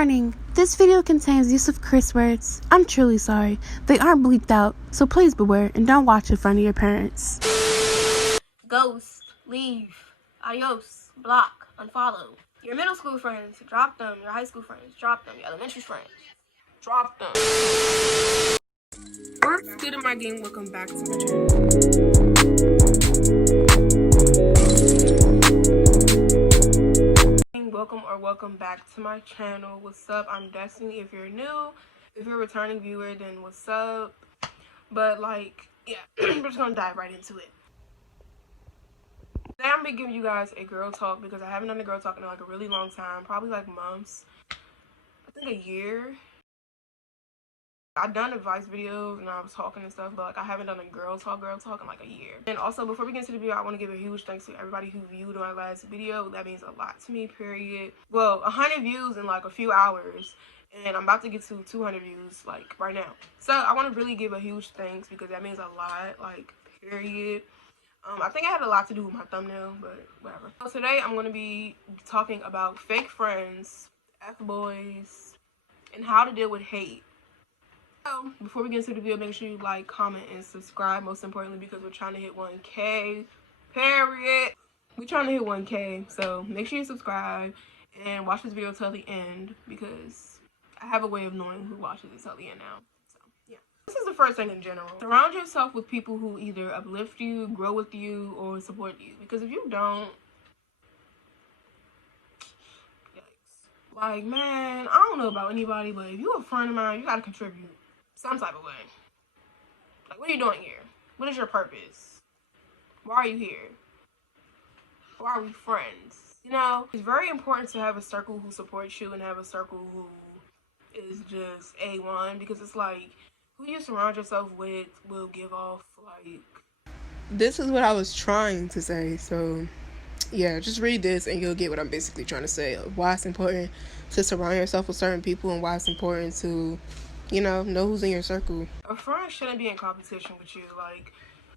Warning, this video contains use of curse words. I'm truly sorry. They aren't bleeped out, so please beware and don't watch in front of your parents. Ghost, leave, adios, block, unfollow. Your middle school friends, drop them. Your high school friends, drop them. Your elementary friends, drop them. What's good in my game? Welcome back to my channel. Welcome back to my channel. What's up? I'm Destiny. If you're new, if you're a returning viewer, then what's up? But like, yeah, we're just gonna dive right into it. Today I'm gonna be giving you guys a girl talk because I haven't done a girl talk in like a really long time, probably like months. I think a year. I've done advice videos and I was talking and stuff, but like I haven't done a girl talk in like a year. And also, before we get into the video, I want to give a huge thanks to everybody who viewed my last video. That means a lot to me, period. Well, 100 views in like a few hours, and I'm about to get to 200 views like right now. So I want to really give a huge thanks because that means a lot, like, period. I think I had a lot to do with my thumbnail, but whatever. So today I'm going to be talking about fake friends, F-boys, and how to deal with hate. So, before we get into the video, make sure you like, comment, and subscribe. Most importantly, because we're trying to hit 1K. Period. We're trying to hit 1K, so make sure you subscribe and watch this video till the end because I have a way of knowing who watches it till the end now. So, yeah. This is the first thing in general. Surround yourself with people who either uplift you, grow with you, or support you. Because if you don't, like, man, I don't know about anybody, but if you're a friend of mine, you gotta contribute some type of way. Like, what are you doing here? What is your purpose? Why are you here? Why are we friends? You know, it's very important to have a circle who supports you and have a circle who is just A1, because it's like, who you surround yourself with will give off, like... This is what I was trying to say, so... yeah, just read this and you'll get what I'm basically trying to say. Why it's important to surround yourself with certain people and why it's important to, you know who's in your circle. A friend shouldn't be in competition with you. Like,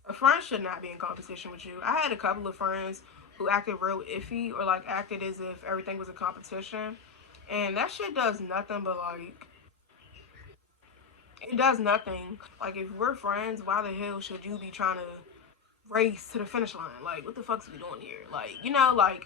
a friend should not be in competition with you. I had a couple of friends who acted real iffy or like acted as if everything was a competition. And that shit does nothing but like, it does nothing. Like, if we're friends, why the hell should you be trying to race to the finish line? Like, what the fuck's we doing here? Like, like,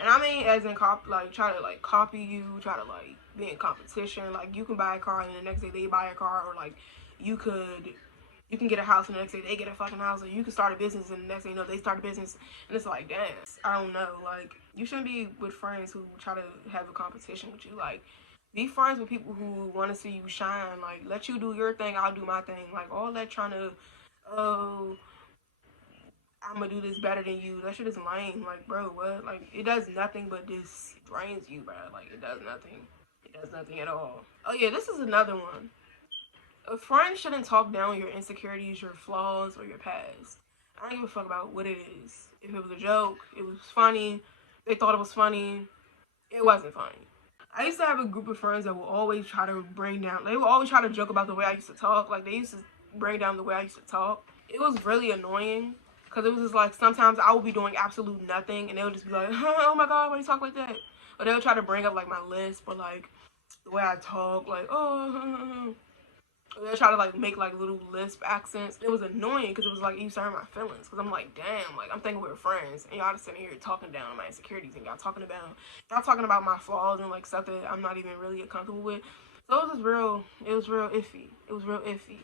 and I mean as in like try to like copy you, try to like be in competition. Like, you can buy a car and the next day they buy a car, or like you can get a house and the next day they get a fucking house, or you can start a business and the next thing you know they start a business, and it's like, damn, I don't know. Like, you shouldn't be with friends who try to have a competition with you. Like, be friends with people who want to see you shine. Like, let you do your thing, I'll do my thing. Like, all that trying to, oh, I'm gonna do this better than you, that shit is lame. Like, bro, what? Like, it does nothing but just drains you, bro. Like, it does nothing. It does nothing at all. Oh yeah, this is another one. A friend shouldn't talk down your insecurities, your flaws, or your past. I don't give a fuck about what it is. If it was a joke, it was funny, they thought it was funny, it wasn't funny. I used to have a group of friends that would always try to bring down, they would always try to joke about the way I used to talk. Like, they used to bring down the way I used to talk. It was really annoying. Because it was just like, sometimes I would be doing absolute nothing, and they would just be like, oh my god, why do you talk like that? Or they would try to bring up like my lisp, or like the way I talk, like, oh. Or they would try to like make like little lisp accents. It was annoying because it was like, you started my feelings. Because I'm like, damn, like, I'm thinking we were friends, and y'all just sitting here talking down on my insecurities, and y'all talking about my flaws and like stuff that I'm not even really comfortable with. So it was real iffy. It was real iffy.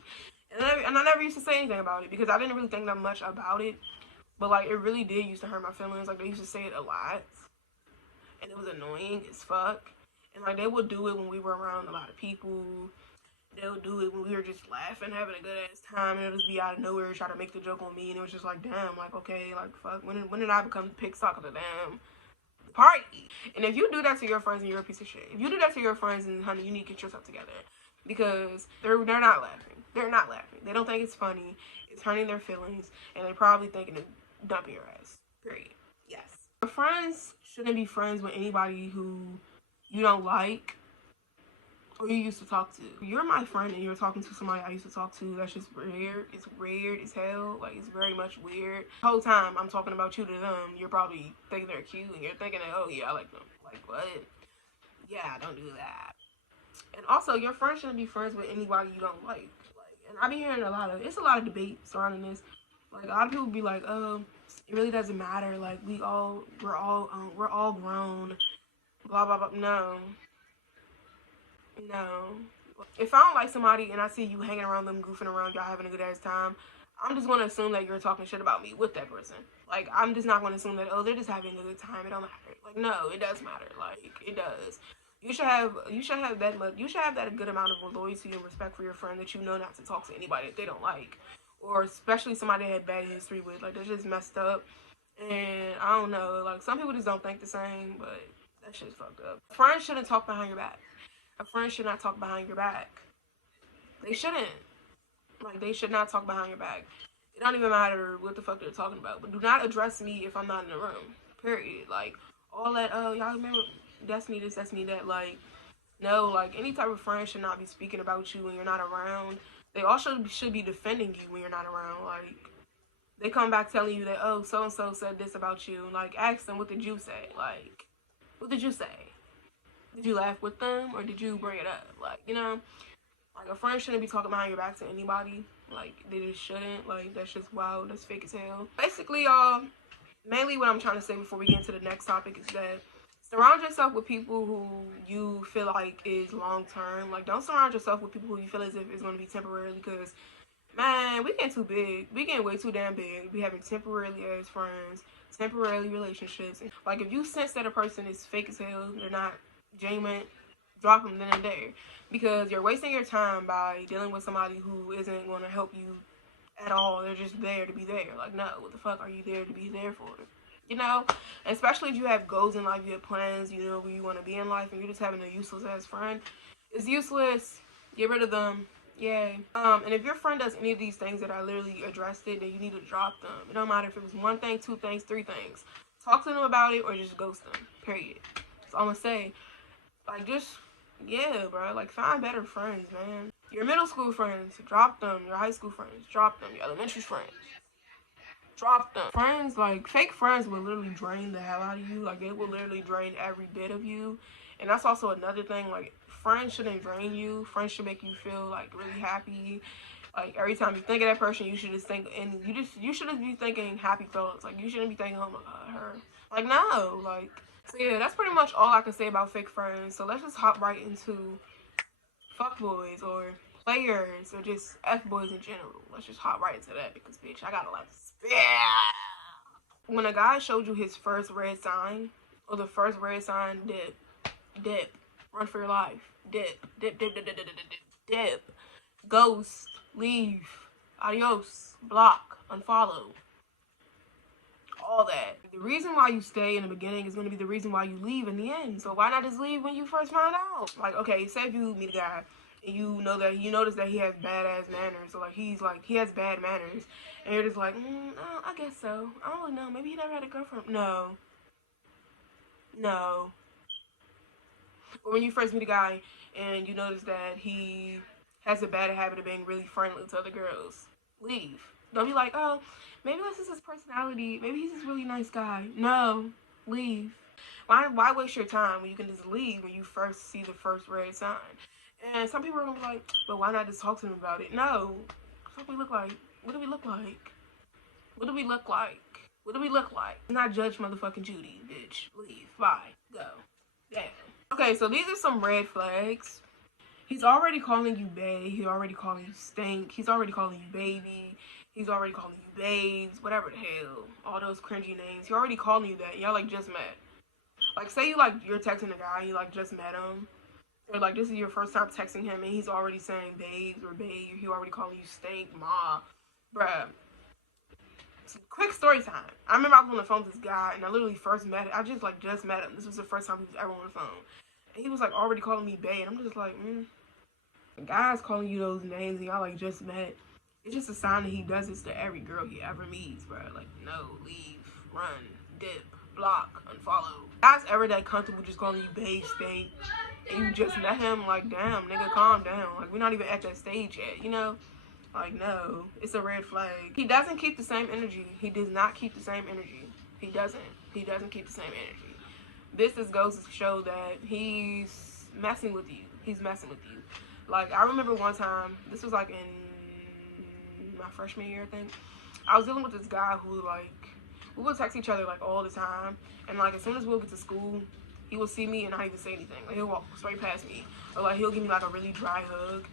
And I never used to say anything about it because I didn't really think that much about it. But like, it really did used to hurt my feelings. Like, they used to say it a lot. And it was annoying as fuck. And like, they would do it when we were around a lot of people. They would do it when we were just laughing, having a good ass time. And it would just be out of nowhere, try to make the joke on me. And it was just like, damn, like, okay, like, fuck. When did I become the pick sock of the damn party? And if you do that to your friends, and you're a piece of shit. If you do that to your friends, and honey, you need to get yourself together. Because they're not laughing. They're not laughing. They don't think it's funny. It's hurting their feelings. And they're probably thinking of dumping your ass. Period. Yes. Your friends shouldn't be friends with anybody who you don't like or you used to talk to. You're my friend and you're talking to somebody I used to talk to. That's just weird. It's weird as hell. Like, it's very much weird. The whole time I'm talking about you to them, you're probably thinking they're cute and you're thinking that, oh yeah, I like them. Like, what? Yeah, don't do that. And also, your friends shouldn't be friends with anybody you don't like. And I be hearing it's a lot of debate surrounding this. Like, a lot of people be like, oh, it really doesn't matter. Like, we're all grown. Blah, blah, blah. No. No. If I don't like somebody and I see you hanging around them, goofing around, y'all having a good ass time, I'm just gonna assume that you're talking shit about me with that person. Like, I'm just not gonna assume that, oh, they're just having a good time. It don't matter. Like, no, it does matter. Like, it does. You should have that a good amount of loyalty and respect for your friend that you know not to talk to anybody that they don't like, or especially somebody they had bad history with. Like, that's just messed up. And I don't know. Like, some people just don't think the same, but that shit's fucked up. Friends shouldn't talk behind your back. A friend should not talk behind your back. They shouldn't. Like, they should not talk behind your back. It don't even matter what the fuck they're talking about. But do not address me if I'm not in the room. Period. Like, all that, oh, y'all remember, that's me this, that's me that. Like, no, like, any type of friend should not be speaking about you when you're not around. They also should be defending you when you're not around. Like, they come back telling you that, oh, so-and-so said this about you. Like, ask them, what did you say? Like, what did you say? Did you laugh with them, or did you bring it up? Like, like, a friend shouldn't be talking behind your back to anybody. Like, they just shouldn't. Like, that's just wild. That's fake as hell. Basically, y'all, mainly what I'm trying to say before we get into the next topic is that surround yourself with people who you feel like is long-term. Like, don't surround yourself with people who you feel as if it's going to be temporarily, because, man, we getting too big. We getting way too damn big. We having temporarily as friends, temporarily relationships. Like, if you sense that a person is fake as hell, they're not genuine, drop them then and there, because you're wasting your time by dealing with somebody who isn't going to help you at all. They're just there to be there. Like, no, what the fuck are you there to be there for? And especially if you have goals in life, you have plans, where you want to be in life, and you're just having a useless ass friend. It's useless. Get rid of them. Yay. And if your friend does any of these things that I literally addressed then you need to drop them. It don't matter if it was one thing, two things, three things. Talk to them about it or just ghost them. Period. That's all I'm gonna say. Like, just, yeah, bro. Like, find better friends, man. Your middle school friends, drop them. Your high school friends, drop them. Your elementary friends, drop them. Friends, like, fake friends will literally drain the hell out of you. Like, they will literally drain every bit of you. And that's also another thing. Like, friends shouldn't drain you. Friends should make you feel, like, really happy. Like, every time you think of that person, you should just think, and you shouldn't be thinking happy thoughts. Like, you shouldn't be thinking, oh my god, her. Like, no, like. So yeah, that's pretty much all I can say about fake friends. So let's just hop right into fuckboys or players or just F-boys in general. Let's just hop right into that because, bitch, I got a lot to spare. When a guy showed you his first red sign, or the first red sign, dip, dip, run for your life, dip, dip, dip, dip, dip, dip, dip, dip, ghost, leave, adios, block, unfollow. All that. The reason why you stay in the beginning is going to be the reason why you leave in the end. So why not just leave when you first find out? Like, okay, say if you meet a guy and you notice that he has badass manners. So he has bad manners, and you're just like, oh, I guess so. I don't really know. Maybe he never had a girlfriend. No. Or when you first meet a guy and you notice that he has a bad habit of being really friendly to other girls, leave. Don't be like, oh, maybe that's just his personality. Maybe he's this really nice guy. No, leave. Why waste your time when you can just leave when you first see the first red sign? And some people are gonna be like, but why not just talk to him about it? No. What do we look like? What do we look like? What do we look like? What do we look like? Not Judge motherfucking Judy, bitch. Leave. Bye. Go. Damn. Okay, so these are some red flags. He's already calling you bae. He's already calling you stink. He's already calling you baby. He's already calling you babes. Whatever the hell. All those cringy names. He's already calling you that. Y'all, like, just met. Like, say you're texting a guy and you, like, just met him. Or, like, this is your first time texting him and he's already saying babes or babe. He already calling you stink, ma. Bruh. Quick story time. I remember I was on the phone with this guy and I literally first met him. I just met him. This was the first time he was ever on the phone. And he was, like, already calling me bae. And I'm just like, The guy's calling you those names and y'all, like, just met. It's just a sign that he does this to every girl he ever meets, bro. Like, no, leave, run, dip, block, unfollow. Guys ever that comfortable just calling you bae, stink, and you just met him, like, damn, nigga, calm down. Like, we're not even at that stage yet, Like, no, it's a red flag. He doesn't keep the same energy. He does not keep the same energy. He doesn't keep the same energy. This goes to show that he's messing with you. he's messing with you. Like, I remember one time, this was like in my freshman year, I think. I was dealing with this guy who, like, we would text each other, like, all the time. And, like, as soon as we'll get to school, he will see me and not even say anything. Like, he'll walk straight past me. Or, like, he'll give me, like, a really dry hug.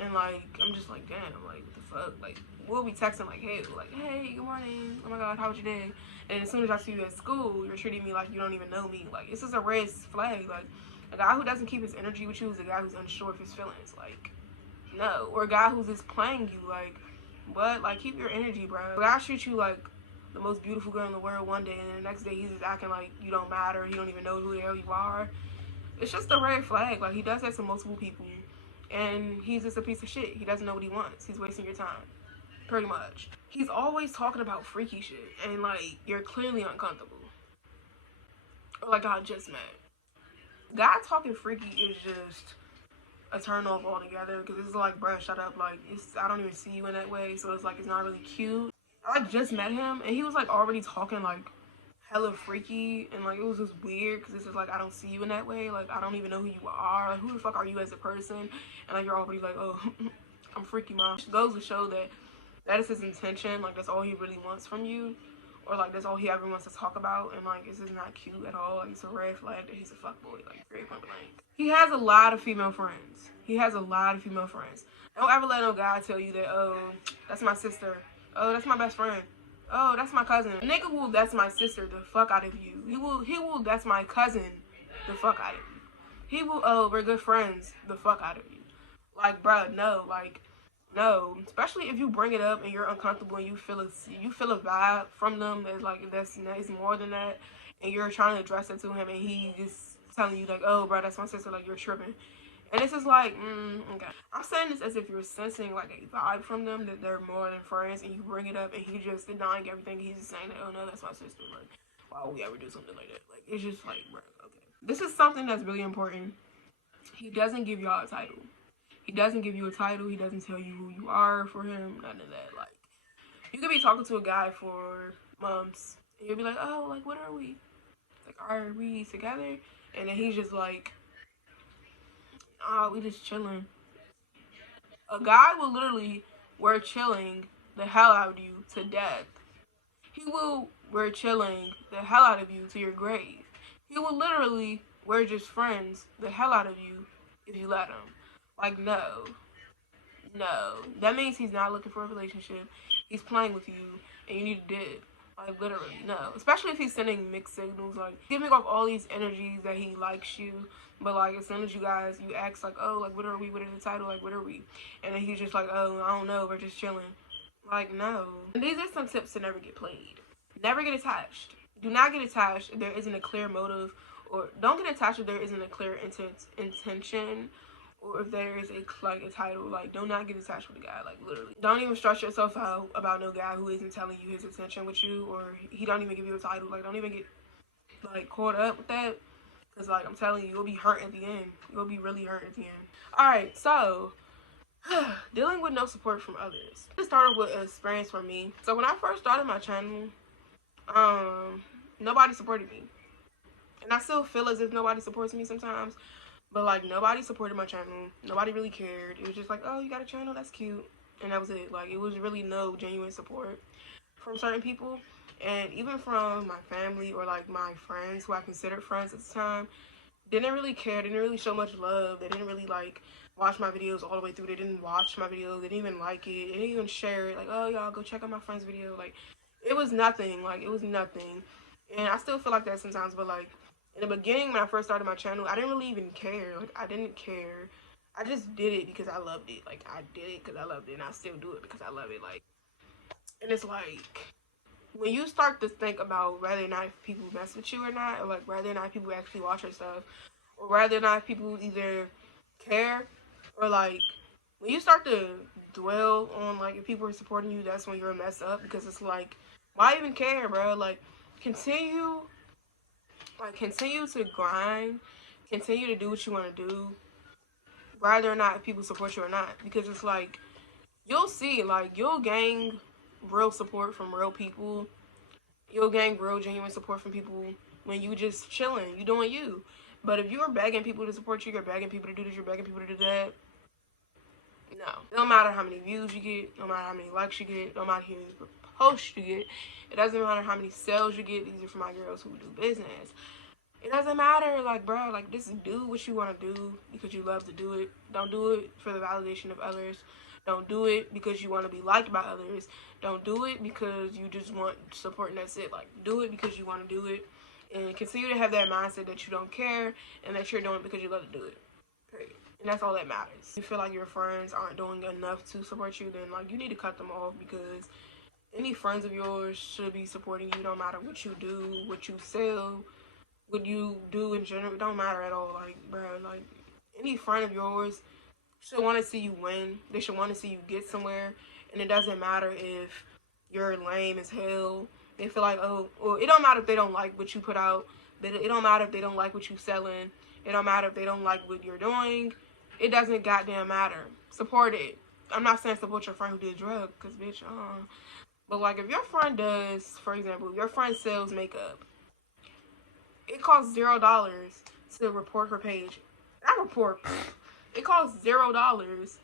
And, like, I'm just like, damn, like, what the fuck? Like, we'll be texting, like, hey, good morning. Oh, my God, how was your day? And as soon as I see you at school, you're treating me like you don't even know me. Like, it's just a red flag. Like, a guy who doesn't keep his energy with you is a guy who's unsure of his feelings. Like, no. Or a guy who's just playing you. Like, what? Like, keep your energy, bro. A guy treats you like the most beautiful girl in the world one day, and then the next day he's just acting like you don't matter. He don't even know who the hell you are. It's just a red flag. Like, he does that to multiple people. And he's just a piece of shit. He doesn't know what he wants. He's wasting your time. Pretty much. He's always talking about freaky shit. And, like, you're clearly uncomfortable. Or, like, I just met. Guy talking freaky is just a turn off altogether. Because it's like, bruh, shut up. Like, I don't even see you in that way. So it's like, it's not really cute. I, like, just met him. And he was, like, already talking, like, hella freaky. And, like, it was just weird. Because it's just like, I don't see you in that way. Like, I don't even know who you are. Like, who the fuck are you as a person? And, like, you're already like, oh, I'm freaky, mom. It goes to show that that is his intention. Like, that's all he really wants from you. Or, like, that's all he ever wants to talk about. And, like, it's just not cute at all. Like, it's a red flag that he's a fuckboy. Like, very point blank. He has a lot of female friends. Don't ever let no guy tell you that, oh, that's my sister. Oh, that's my best friend. Oh, that's my cousin. A nigga will, that's my sister, the fuck out of you. He will, that's my cousin, the fuck out of you. He will, oh, we're good friends, the fuck out of you. Like, bruh, no. Like, no, especially if you bring it up and you're uncomfortable and you feel a vibe from them that's like that's more than that, and you're trying to address it to him and he just telling you like, oh, bro, that's my sister, like you're tripping, and it's just like, okay. I'm saying this as if you're sensing like a vibe from them that they're more than friends, and you bring it up and he just denying everything. He's just saying that, oh no, that's my sister. Like, why would we ever do something like that? Like, it's just like, bro, okay. This is something that's really important. He doesn't give y'all a title. He doesn't give you a title. He doesn't tell you who you are for him. None of that. Like, you could be talking to a guy for months, and you'll be like, oh, like, what are we? Like, are we together? And then he's just like, oh, we just chilling. A guy will literally wear chilling the hell out of you to death. He will wear chilling the hell out of you to your grave. He will literally wear just friends the hell out of you if you let him. Like, no. That means he's not looking for a relationship. He's playing with you, and you need to dip. Like, literally, no. Especially if he's sending mixed signals, like, giving off all these energies that he likes you, but, like, as soon as you ask, like, oh, like, what are we? What is the title? Like, what are we? And then he's just like, oh, I don't know, we're just chilling. Like, no. And these are some tips to never get played. Never get attached. Do not get attached if there isn't a clear motive, or don't get attached if there isn't a clear intention, or if there is a title. Like, do not get attached with a guy. Like, literally, don't even stress yourself out about no guy who isn't telling you his intention with you, or he don't even give you a title. Like, don't even get like caught up with that, because like I'm telling you, you'll be hurt at the end. You'll be really hurt at the end. All right, so dealing with no support from others. Let's start off with an experience for me. So when I first started my channel, nobody supported me, and I still feel as if nobody supports me sometimes. But, like, nobody supported my channel. Nobody really cared. It was just like, oh, you got a channel? That's cute. And that was it. Like, it was really no genuine support from certain people. And even from my family or, like, my friends who I considered friends at the time, didn't really care. Didn't really show much love. They didn't really, like, watch my videos all the way through. They didn't watch my videos. They didn't even like it. They didn't even share it. Like, oh, y'all, go check out my friend's video. Like, it was nothing. Like, it was nothing. And I still feel like that sometimes. But, like, in the beginning, when I first started my channel, I didn't really even care. Like, I didn't care. I just did it because I loved it. Like, I did it because I loved it, and I still do it because I love it. Like, and it's like, when you start to think about whether or not people mess with you or not, or, like, whether or not people actually watch your stuff, or whether or not people either care, or, like, when you start to dwell on, like, if people are supporting you, that's when you're messed up, because it's like, why even care, bro? Like, continue to grind, continue to do what you want to do, whether or not if people support you or not. Because it's like, you'll see, like, you'll gain real support from real people. You'll gain real genuine support from people when you just chilling, you doing you. But if you're begging people to support you, you're begging people to do this, you're begging people to do that, no. It don't matter how many views you get, no matter how many likes you get, no matter how many posts you get. It doesn't matter how many sales you get. These are for my girls who do business. It doesn't matter, like, bro, like, just do what you want to do because you love to do it. Don't do it for the validation of others. Don't do it because you want to be liked by others. Don't do it because you just want support and that's it. Like, do it because you want to do it. And continue to have that mindset that you don't care and that you're doing it because you love to do it. Period. And that's all that matters. If you feel like your friends aren't doing enough to support you, then, like, you need to cut them off because any friends of yours should be supporting you no matter what you do, what you sell, what you do in general. It don't matter at all. Like, bro, like, any friend of yours should want to see you win. They should want to see you get somewhere. And it doesn't matter if you're lame as hell. They feel like, oh, or it don't matter if they don't like what you put out. It don't matter if they don't like what you selling. It don't matter if they don't like what you're doing. It doesn't goddamn matter. Support it. I'm not saying support your friend who did drugs, because, bitch, But, like, if your friend does, for example, your friend sells makeup, it costs $0 to report her page. Not report. It costs $0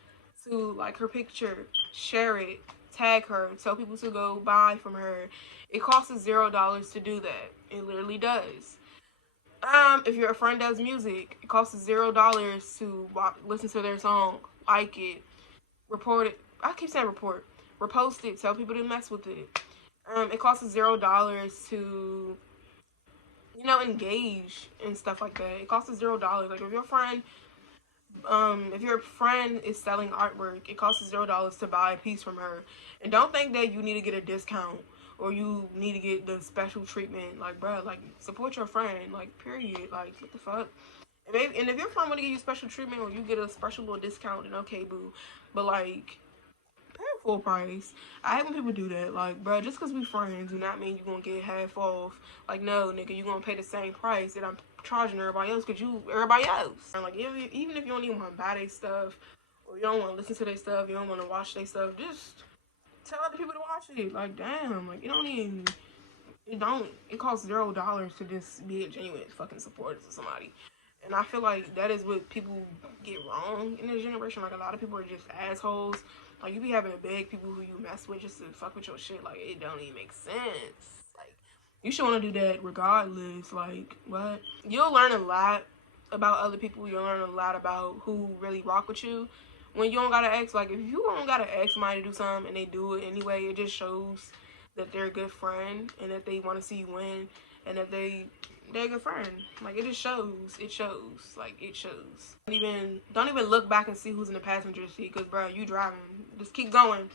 to like her picture, share it, tag her, tell people to go buy from her. It costs $0 to do that. It literally does. If your friend does music, it costs $0 to listen to their song, like it, report it. I keep saying report. Repost it. Tell people to mess with it. It costs $0 to engage and stuff like that. It costs $0. Like if your friend is selling artwork, it costs $0 to buy a piece from her. And don't think that you need to get a discount or you need to get the special treatment. Like, bro, like, support your friend. Like, period. Like, what the fuck? And if your friend want to give you special treatment or you get a special little discount, then okay, boo. But, like, pay full price. I hate when people do that. Like, bro, just because we friends do not mean you're going to get half off. Like, no, nigga, you're going to pay the same price that I'm charging everybody else because everybody else. And, like, even if you don't even want to buy their stuff or you don't want to listen to their stuff, you don't want to watch their stuff, just tell other people to watch it. Like, damn, like, it costs $0 to just be a genuine fucking supporter to somebody. And I feel like that is what people get wrong in this generation. Like, a lot of people are just assholes. Like, you be having to beg people who you mess with just to fuck with your shit. Like, it don't even make sense. Like, you should want to do that regardless. Like, what? You'll learn a lot about other people. You'll learn a lot about who really rock with you. When you don't gotta ask, like, if you don't gotta ask somebody to do something and they do it anyway, it just shows that they're a good friend and that they want to see you win and that they're a good friend. Like, it just shows. It shows. Like, it shows. Don't even look back and see who's in the passenger seat, because, bro, you driving. Just keep going.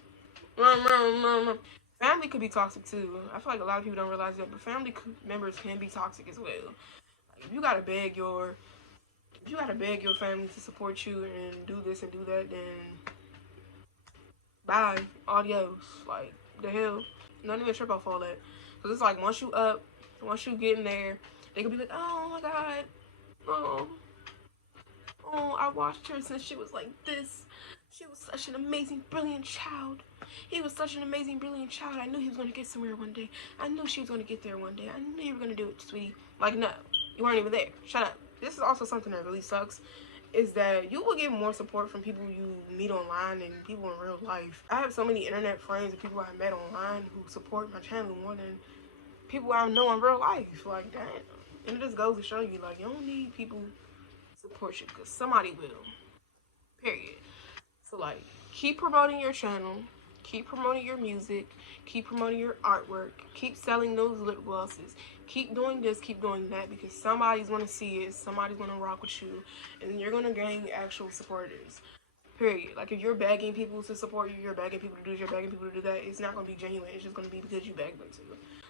Family could be toxic too. I feel like a lot of people don't realize that, but family members can be toxic as well. Like, if you gotta beg your family to support you and do this and do that, then bye, adios. Like, the hell. Don't even trip off all that. Cause it's like once you get in there, they could be like, oh my god, oh, I watched her since she was like this. She was such an amazing, brilliant child. He was such an amazing, brilliant child. I knew he was going to get somewhere one day. I knew she was going to get there one day. I knew you were going to do it, sweetie. Like, no, you weren't even there. Shut up. This is also something that really sucks, is that you will get more support from people you meet online than people in real life. I have so many internet friends and people I met online who support my channel more than people I know in real life. Like, damn. And it just goes to show you, like, you don't need people to support you, because somebody will. Period. So, like, keep promoting your channel, keep promoting your music, keep promoting your artwork, keep selling those lip glosses, keep doing this, keep doing that, because somebody's going to see it, somebody's going to rock with you, and you're going to gain actual supporters. Period. Like, if you're begging people to support you, you're begging people to do this, you're begging people to do that, it's not going to be genuine. It's just going to be because you beg them to.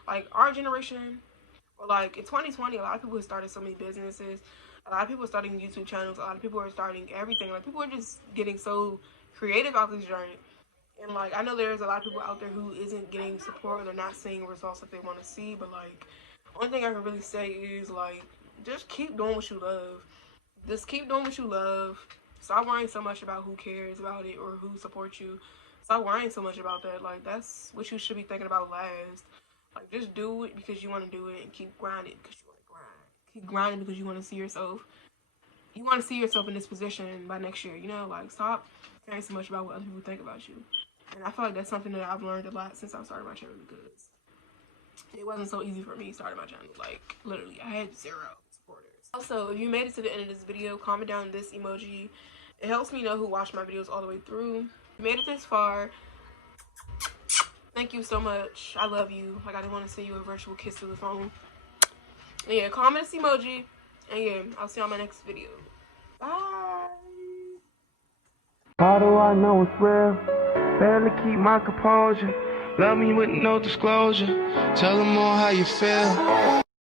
Like, our generation, or like in 2020, a lot of people have started so many businesses. A lot of people are starting YouTube channels. A lot of people are starting everything. Like, people are just getting so creative out this journey. And, like, I know there's a lot of people out there who isn't getting support. They're not seeing results that they want to see. But, like, only thing I can really say is, like, just keep doing what you love. Just keep doing what you love. Stop worrying so much about who cares about it or who supports you. Stop worrying so much about that. Like, that's what you should be thinking about last. Like, just do it because you want to do it and keep grinding because you want to grind. keep grinding because you want to see yourself. You want to see yourself in this position by next year. You know, like stop caring so much about what other people think about you. And I feel like that's something that I've learned a lot since I started my channel because it wasn't so easy for me starting my channel. Like literally, I had 0 supporters. Also, if you made it to the end of this video, comment down this emoji. It helps me know who watched my videos all the way through. If you made it this far, thank you so much. I love you. Like I didn't want to send you a virtual kiss through the phone. And yeah, comment this emoji. And yeah, I'll see you on my next video. Bye. How do I know it's real? Barely keep my composure. Love me with no disclosure. Tell them all how you feel.